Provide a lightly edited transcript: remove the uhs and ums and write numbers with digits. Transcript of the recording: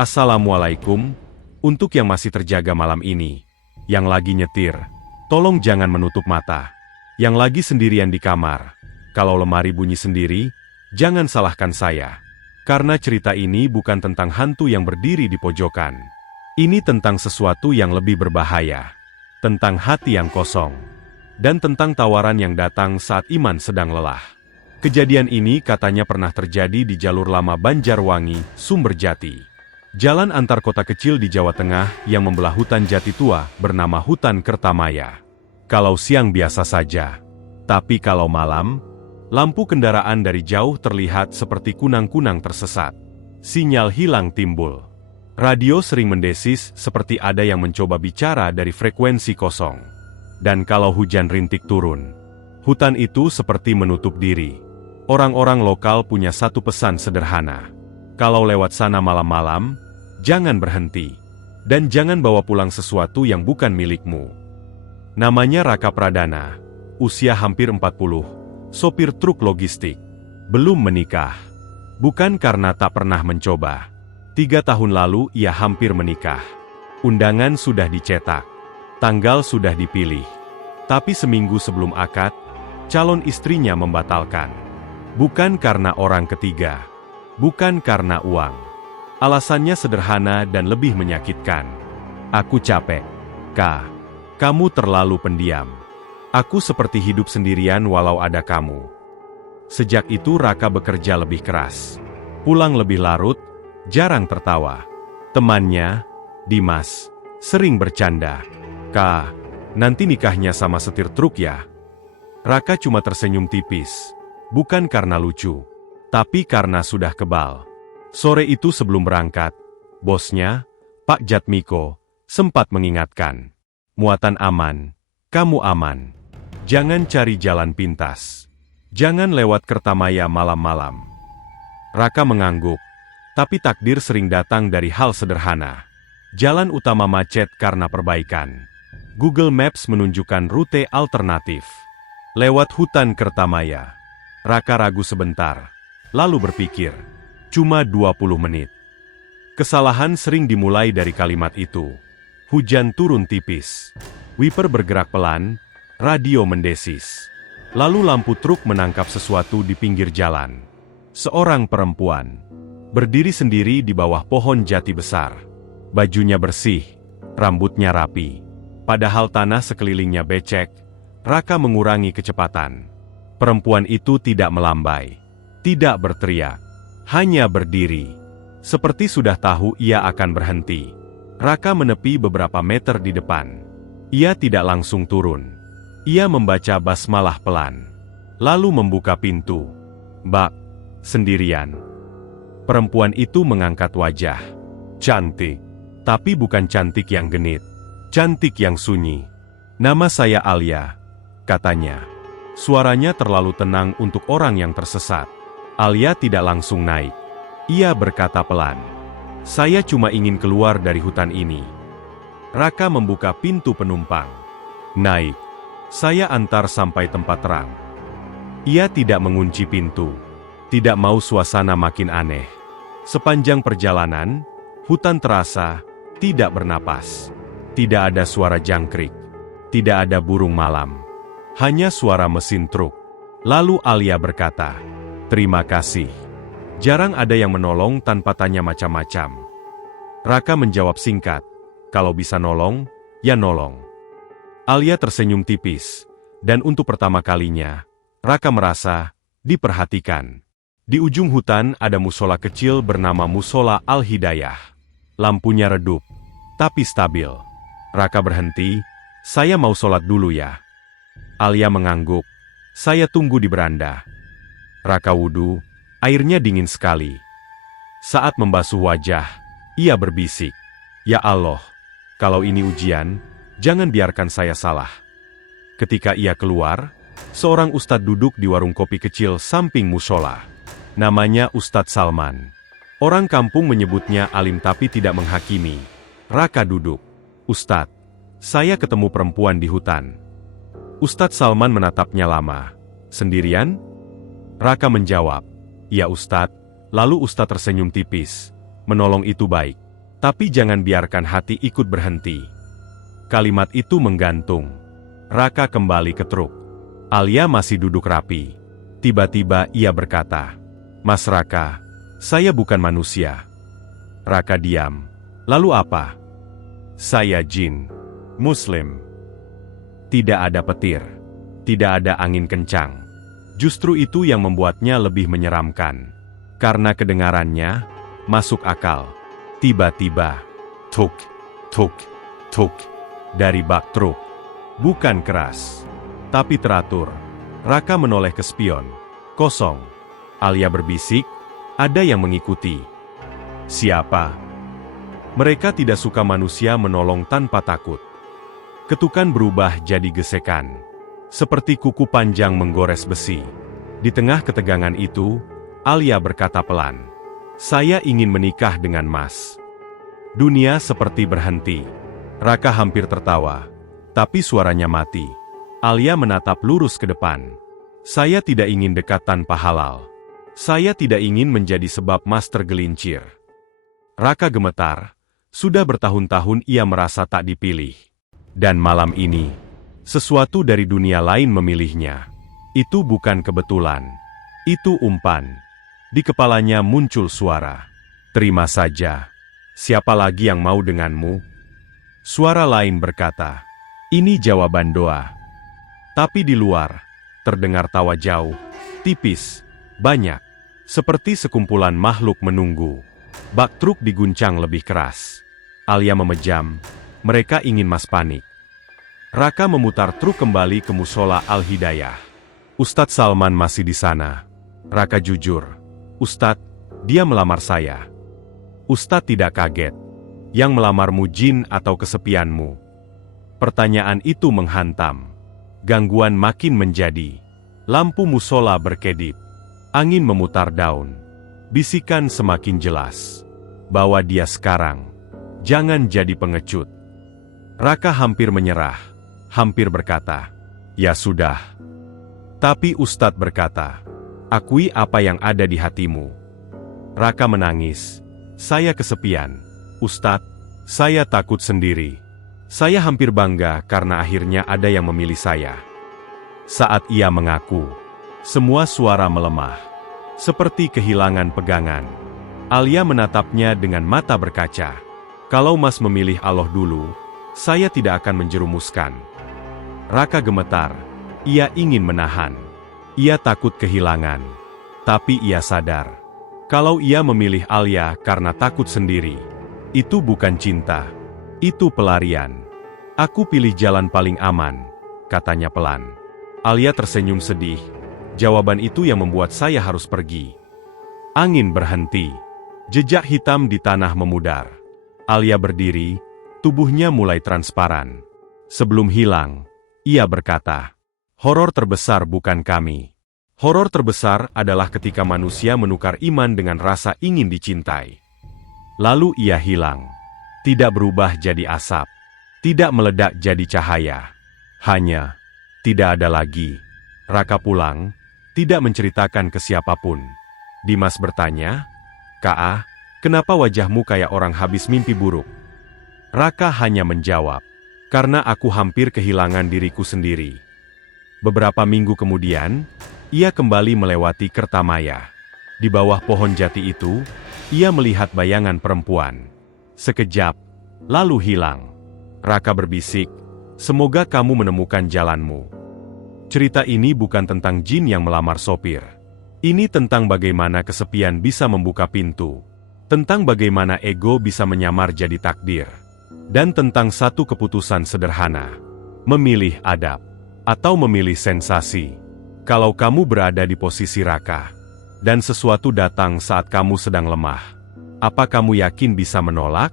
Assalamualaikum, untuk yang masih terjaga malam ini. Yang lagi nyetir, tolong jangan menutup mata. Yang lagi sendirian di kamar, kalau lemari bunyi sendiri, jangan salahkan saya. Karena cerita ini bukan tentang hantu yang berdiri di pojokan. Ini tentang sesuatu yang lebih berbahaya. Tentang hati yang kosong. Dan tentang tawaran yang datang saat iman sedang lelah. Kejadian ini katanya pernah terjadi di jalur lama Banjarwangi, Sumberjati. Jalan antar kota kecil di Jawa Tengah yang membelah hutan jati tua bernama Hutan Kertamaya. Kalau siang biasa saja. Tapi kalau malam, lampu kendaraan dari jauh terlihat seperti kunang-kunang tersesat. Sinyal hilang timbul. Radio sering mendesis seperti ada yang mencoba bicara dari frekuensi kosong. Dan kalau hujan rintik turun, hutan itu seperti menutup diri. Orang-orang lokal punya satu pesan sederhana. Kalau lewat sana malam-malam, jangan berhenti. Dan jangan bawa pulang sesuatu yang bukan milikmu. Namanya Raka Pradana, usia hampir 40, sopir truk logistik. Belum menikah. Bukan karena tak pernah mencoba. 3 tahun lalu ia hampir menikah. Undangan sudah dicetak. Tanggal sudah dipilih. Tapi seminggu sebelum akad, calon istrinya membatalkan. Bukan karena orang ketiga. Bukan karena uang. Alasannya sederhana dan lebih menyakitkan. Aku capek. Kak, kamu terlalu pendiam. Aku seperti hidup sendirian walau ada kamu. Sejak itu Raka bekerja lebih keras. Pulang lebih larut, jarang tertawa. Temannya, Dimas, sering bercanda. Kak, nanti nikahnya sama setir truk ya? Raka cuma tersenyum tipis. Bukan karena lucu. Tapi karena sudah kebal. Sore itu sebelum berangkat, bosnya, Pak Jatmiko, sempat mengingatkan. Muatan aman, kamu aman. Jangan cari jalan pintas. Jangan lewat Kertamaya malam-malam. Raka mengangguk, tapi takdir sering datang dari hal sederhana. Jalan utama macet karena perbaikan. Google Maps menunjukkan rute alternatif. Lewat hutan Kertamaya. Raka ragu sebentar. Lalu berpikir, cuma 20 menit. Kesalahan sering dimulai dari kalimat itu. Hujan turun tipis. Wiper bergerak pelan, radio mendesis. Lalu lampu truk menangkap sesuatu di pinggir jalan. Seorang perempuan. Berdiri sendiri di bawah pohon jati besar. Bajunya bersih, rambutnya rapi. Padahal tanah sekelilingnya becek, Raka mengurangi kecepatan. Perempuan itu tidak melambai. Tidak berteriak, hanya berdiri. Seperti sudah tahu ia akan berhenti. Raka menepi beberapa meter di depan. Ia tidak langsung turun. Ia membaca basmalah pelan. Lalu membuka pintu. Mbak, sendirian. Perempuan itu mengangkat wajah. Cantik. Tapi bukan cantik yang genit. Cantik yang sunyi. Nama saya Alia, katanya. Suaranya terlalu tenang untuk orang yang tersesat. Alia tidak langsung naik. Ia berkata pelan. Saya cuma ingin keluar dari hutan ini. Raka membuka pintu penumpang. Naik. Saya antar sampai tempat terang. Ia tidak mengunci pintu. Tidak mau suasana makin aneh. Sepanjang perjalanan, hutan terasa tidak bernapas. Tidak ada suara jangkrik. Tidak ada burung malam. Hanya suara mesin truk. Lalu Alia berkata, terima kasih. Jarang ada yang menolong tanpa tanya macam-macam. Raka menjawab singkat, kalau bisa nolong, ya nolong. Alia tersenyum tipis, dan untuk pertama kalinya, Raka merasa diperhatikan. Di ujung hutan ada musola kecil bernama Musola Al-Hidayah. Lampunya redup, tapi stabil. Raka berhenti, saya mau sholat dulu ya. Alia mengangguk, saya tunggu di beranda. Raka wudhu, airnya dingin sekali. Saat membasuh wajah, ia berbisik, ya Allah, kalau ini ujian, jangan biarkan saya salah. Ketika ia keluar, seorang ustadz duduk di warung kopi kecil samping musola. Namanya Ustadz Salman. Orang kampung menyebutnya alim tapi tidak menghakimi. Raka duduk. Ustadz, saya ketemu perempuan di hutan. Ustadz Salman menatapnya lama. Sendirian? Raka menjawab, ya Ustadz. Lalu Ustadz tersenyum tipis. Menolong itu baik. Tapi jangan biarkan hati ikut berhenti. Kalimat itu menggantung. Raka kembali ke truk. Alia masih duduk rapi. Tiba-tiba ia berkata, "Mas Raka, saya bukan manusia." Raka diam. "Lalu apa?" "Saya jin. Muslim." Tidak ada petir. Tidak ada angin kencang. Justru itu yang membuatnya lebih menyeramkan. Karena kedengarannya masuk akal. Tiba-tiba, tuk, tuk, tuk, dari bak truk. Bukan keras, tapi teratur. Raka menoleh ke spion. Kosong. Alia berbisik, ada yang mengikuti. Siapa? Mereka tidak suka manusia menolong tanpa takut. Ketukan berubah jadi gesekan. Seperti kuku panjang menggores besi. Di tengah ketegangan itu, Alia berkata pelan, "Saya ingin menikah dengan Mas." Dunia seperti berhenti. Raka hampir tertawa. Tapi suaranya mati. Alia menatap lurus ke depan. "Saya tidak ingin dekat tanpa halal. Saya tidak ingin menjadi sebab Mas tergelincir." Raka gemetar. Sudah bertahun-tahun ia merasa tak dipilih. Dan malam ini, sesuatu dari dunia lain memilihnya. Itu bukan kebetulan. Itu umpan. Di kepalanya muncul suara. "Terima saja. Siapa lagi yang mau denganmu?" Suara lain berkata, "Ini jawaban doa." Tapi di luar, terdengar tawa jauh, tipis, banyak. Seperti sekumpulan makhluk menunggu. Bak truk diguncang lebih keras. Alia memejam. Mereka ingin Mas panik. Raka memutar truk kembali ke musola Al-Hidayah. Ustadz Salman masih di sana. Raka jujur. "Ustadz, dia melamar saya." Ustadz tidak kaget. "Yang melamarmu jin atau kesepianmu?" Pertanyaan itu menghantam. Gangguan makin menjadi. Lampu musola berkedip. Angin memutar daun. Bisikan semakin jelas. "Bawa dia sekarang. Jangan jadi pengecut." Raka hampir menyerah. Hampir berkata, "Ya sudah." Tapi Ustadz berkata, "Akui apa yang ada di hatimu." Raka menangis. "Saya kesepian. Ustadz, saya takut sendiri. Saya hampir bangga karena akhirnya ada yang memilih saya." Saat ia mengaku, semua suara melemah. Seperti kehilangan pegangan. Alia menatapnya dengan mata berkaca. "Kalau Mas memilih Allah dulu, saya tidak akan menjerumuskan." Raka gemetar. Ia ingin menahan. Ia takut kehilangan. Tapi ia sadar. Kalau ia memilih Alia karena takut sendiri, itu bukan cinta. Itu pelarian. "Aku pilih jalan paling aman," katanya pelan. Alia tersenyum sedih. "Jawaban itu yang membuat saya harus pergi." Angin berhenti. Jejak hitam di tanah memudar. Alia berdiri, tubuhnya mulai transparan. Sebelum hilang, ia berkata, "Horor terbesar bukan kami. Horor terbesar adalah ketika manusia menukar iman dengan rasa ingin dicintai." Lalu ia hilang. Tidak berubah jadi asap. Tidak meledak jadi cahaya. Hanya, tidak ada lagi. Raka pulang, tidak menceritakan ke siapapun. Dimas bertanya, "Kak, kenapa wajahmu kayak orang habis mimpi buruk?" Raka hanya menjawab, "Karena aku hampir kehilangan diriku sendiri." Beberapa minggu kemudian, ia kembali melewati Kertamaya. Di bawah pohon jati itu, ia melihat bayangan perempuan. Sekejap, lalu hilang. Raka berbisik, "Semoga kamu menemukan jalanmu." Cerita ini bukan tentang jin yang melamar sopir. Ini tentang bagaimana kesepian bisa membuka pintu. Tentang bagaimana ego bisa menyamar jadi takdir. Dan tentang satu keputusan sederhana. Memilih adab. Atau memilih sensasi. Kalau kamu berada di posisi Raka, dan sesuatu datang saat kamu sedang lemah, apa kamu yakin bisa menolak?